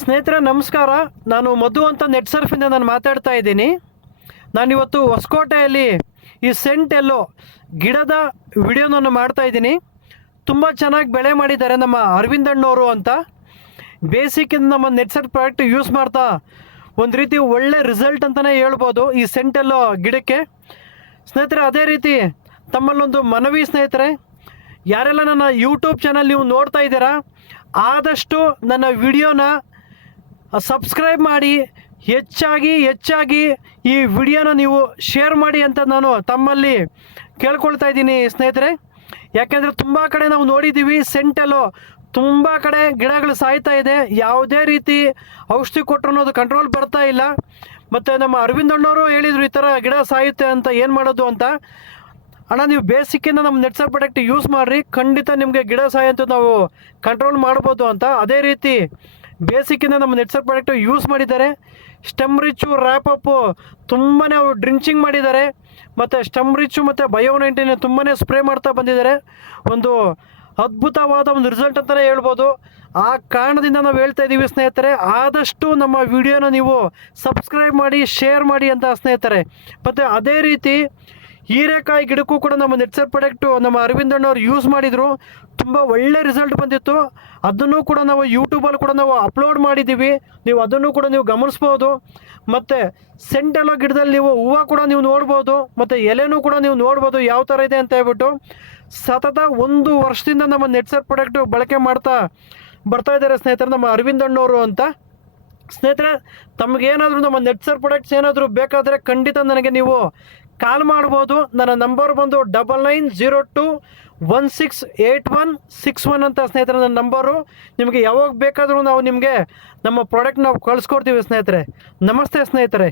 ಸ್ನೇಹಿತರೆ ನಮಸ್ಕಾರ. ನಾನು ಮಧು ಅಂತ ನೆಟ್ ಸರ್ಫಿಂದ ನಾನು ಮಾತಾಡ್ತಾ ಇದ್ದೀನಿ. ನಾನಿವತ್ತು ಹೊಸಕೋಟೆಯಲ್ಲಿ ಈ ಸೆಂಟ್ ಎಲ್ಲೋ ಗಿಡದ ವಿಡಿಯೋನನ್ನು ಮಾಡ್ತಾ ಇದ್ದೀನಿ. ತುಂಬ ಚೆನ್ನಾಗಿ ಬೆಳೆ ಮಾಡಿದ್ದಾರೆ ನಮ್ಮ ಅರವಿಂದ್ ಅಣ್ಣವರು ಅಂತ. ಬೇಸಿಕ್ಕಿಂದ ನಮ್ಮ ನೆಟ್ ಸರ್ಫ್ ಪ್ರಾಡಕ್ಟ್ ಯೂಸ್ ಮಾಡ್ತಾ ಒಂದು ರೀತಿ ಒಳ್ಳೆ ರಿಸಲ್ಟ್ ಅಂತಲೇ ಹೇಳ್ಬೋದು ಈ ಸೆಂಟ್ ಎಲ್ಲೋ ಗಿಡಕ್ಕೆ. ಸ್ನೇಹಿತರೆ ಅದೇ ರೀತಿ ತಮ್ಮಲ್ಲೊಂದು ಮನವಿ ಸ್ನೇಹಿತರೆ, ಯಾರೆಲ್ಲ ನನ್ನ ಯೂಟ್ಯೂಬ್ ಚಾನಲ್ ನೀವು ನೋಡ್ತಾ ಇದ್ದೀರಾ, ಆದಷ್ಟು ನನ್ನ ವಿಡಿಯೋನ ಸಬ್ಸ್ಕ್ರೈಬ್ ಮಾಡಿ, ಹೆಚ್ಚಾಗಿ ಈ ವಿಡಿಯೋನ ನೀವು ಶೇರ್ ಮಾಡಿ ಅಂತ ನಾನು ತಮ್ಮಲ್ಲಿ ಕೇಳ್ಕೊಳ್ತಾ ಇದ್ದೀನಿ ಸ್ನೇಹಿತರೆ. ಯಾಕೆಂದರೆ ತುಂಬ ಕಡೆ ನಾವು ನೋಡಿದ್ದೀವಿ ಸೆಂಟೆಲ್ಲೋ ತುಂಬ ಕಡೆ ಗಿಡಗಳು ಸಾಯ್ತಾ ಇದೆ, ಯಾವುದೇ ರೀತಿ ಔಷಧಿ ಕೊಟ್ಟರು ಅದು ಕಂಟ್ರೋಲ್ ಬರ್ತಾ ಇಲ್ಲ. ಮತ್ತು ನಮ್ಮ ಅರವಿಂದ್ ಅಣ್ಣವರು ಹೇಳಿದರು ಈ ಥರ ಗಿಡ ಸಾಯುತ್ತೆ ಅಂತ, ಏನು ಮಾಡೋದು ಅಂತ. ಅಣ್ಣ ನೀವು ಬೇಸಿಕ್ಕಿಂದ ನಮ್ಮ ನೆಟ್ ಸರ್ಫ್ ಪ್ರಾಡಕ್ಟ್ ಯೂಸ್ ಮಾಡಿರಿ, ಖಂಡಿತ ನಿಮಗೆ ಗಿಡ ಸಾಯಂತೂ ನಾವು ಕಂಟ್ರೋಲ್ ಮಾಡ್ಬೋದು ಅಂತ. ಅದೇ ರೀತಿ ಬೇಸಿಕ್ಕಿಂದ ನಮ್ಮ ನೆಟ್ ಸರ್ಫ್ ಪ್ರಾಡಕ್ಟ್ ಯೂಸ್ ಮಾಡಿದ್ದಾರೆ. ಸ್ಟೆಮ್ ರಿಚ್ಚು, ರ್ಯಾಪಪ್ಪು ತುಂಬಾ ಅವರು ಡ್ರಿಂಚಿಂಗ್ ಮಾಡಿದ್ದಾರೆ. ಮತ್ತು ಸ್ಟೆಮ್ ರಿಚ್ಚು ಮತ್ತು ಬಯೋ-19 ತುಂಬಾ ಸ್ಪ್ರೇ ಮಾಡ್ತಾ ಬಂದಿದ್ದಾರೆ. ಒಂದು ಅದ್ಭುತವಾದ ಒಂದು ರಿಸಲ್ಟ್ ಅಂತಲೇ ಹೇಳ್ಬೋದು. ಆ ಕಾರಣದಿಂದ ನಾವು ಹೇಳ್ತಾ ಇದ್ದೀವಿ ಸ್ನೇಹಿತರೆ, ಆದಷ್ಟು ನಮ್ಮ ವಿಡಿಯೋನ ನೀವು ಸಬ್ಸ್ಕ್ರೈಬ್ ಮಾಡಿ, ಶೇರ್ ಮಾಡಿ ಅಂತ ಸ್ನೇಹಿತರೆ. ಮತ್ತು ಅದೇ ರೀತಿ ಹೀರೆಕಾಯಿ ಗಿಡಕ್ಕೂ ಕೂಡ ನಮ್ಮ ನೆಟ್ ಸರ್ಫ್ ಪ್ರಾಡಕ್ಟು ನಮ್ಮ ಅರವಿಂದ್ ಅಣ್ಣವ್ರು ಯೂಸ್ ಮಾಡಿದರು, ತುಂಬ ಒಳ್ಳೆ ರಿಸಲ್ಟ್ ಬಂದಿತ್ತು. ಅದನ್ನು ಕೂಡ ನಾವು ಯೂಟ್ಯೂಬಲ್ಲಿ ಕೂಡ ನಾವು ಅಪ್ಲೋಡ್ ಮಾಡಿದ್ದೀವಿ, ನೀವು ಅದನ್ನು ಕೂಡ ನೀವು ಗಮನಿಸ್ಬೋದು. ಮತ್ತು ಸೆಂಟೆಲ್ಲೋ ಗಿಡದಲ್ಲಿ ನೀವು ಹೂವು ಕೂಡ ನೀವು ನೋಡ್ಬೋದು, ಮತ್ತು ಎಲೆನೂ ಕೂಡ ನೀವು ನೋಡ್ಬೋದು ಯಾವ ಥರ ಇದೆ ಅಂತ ಹೇಳ್ಬಿಟ್ಟು. ಸತತ 1 ವರ್ಷದಿಂದ ನಮ್ಮ ನೆಟ್ ಸರ್ಫ್ ಪ್ರಾಡಕ್ಟು ಬಳಕೆ ಮಾಡ್ತಾ ಬರ್ತಾ ಇದ್ದಾರೆ ಸ್ನೇಹಿತರೆ ನಮ್ಮ ಅರವಿಂದ್ ಅಣ್ಣವರು ಅಂತ. ಸ್ನೇಹಿತರೆ ತಮಗೇನಾದರೂ ನಮ್ಮ ನೆಟ್ ಸರ್ಫ್ ಪ್ರಾಡಕ್ಟ್ಸ್ ಏನಾದರೂ ಬೇಕಾದರೆ ಖಂಡಿತ ನನಗೆ ನೀವು ಕಾಲ್ ಮಾಡ್ಬೋದು. ನನ್ನ ನಂಬರ್ ಬಂದು 9902168161 ಅಂತ ಸ್ನೇಹಿತರೆ ನನ್ನ ನಂಬರು. ನಿಮಗೆ ಯಾವಾಗ ಬೇಕಾದರೂ ನಾವು ನಿಮಗೆ ನಮ್ಮ ಪ್ರಾಡಕ್ಟ್ ನಾವು ಕಳಿಸ್ಕೊಡ್ತೀವಿ ಸ್ನೇಹಿತರೆ. ನಮಸ್ತೆ ಸ್ನೇಹಿತರೆ.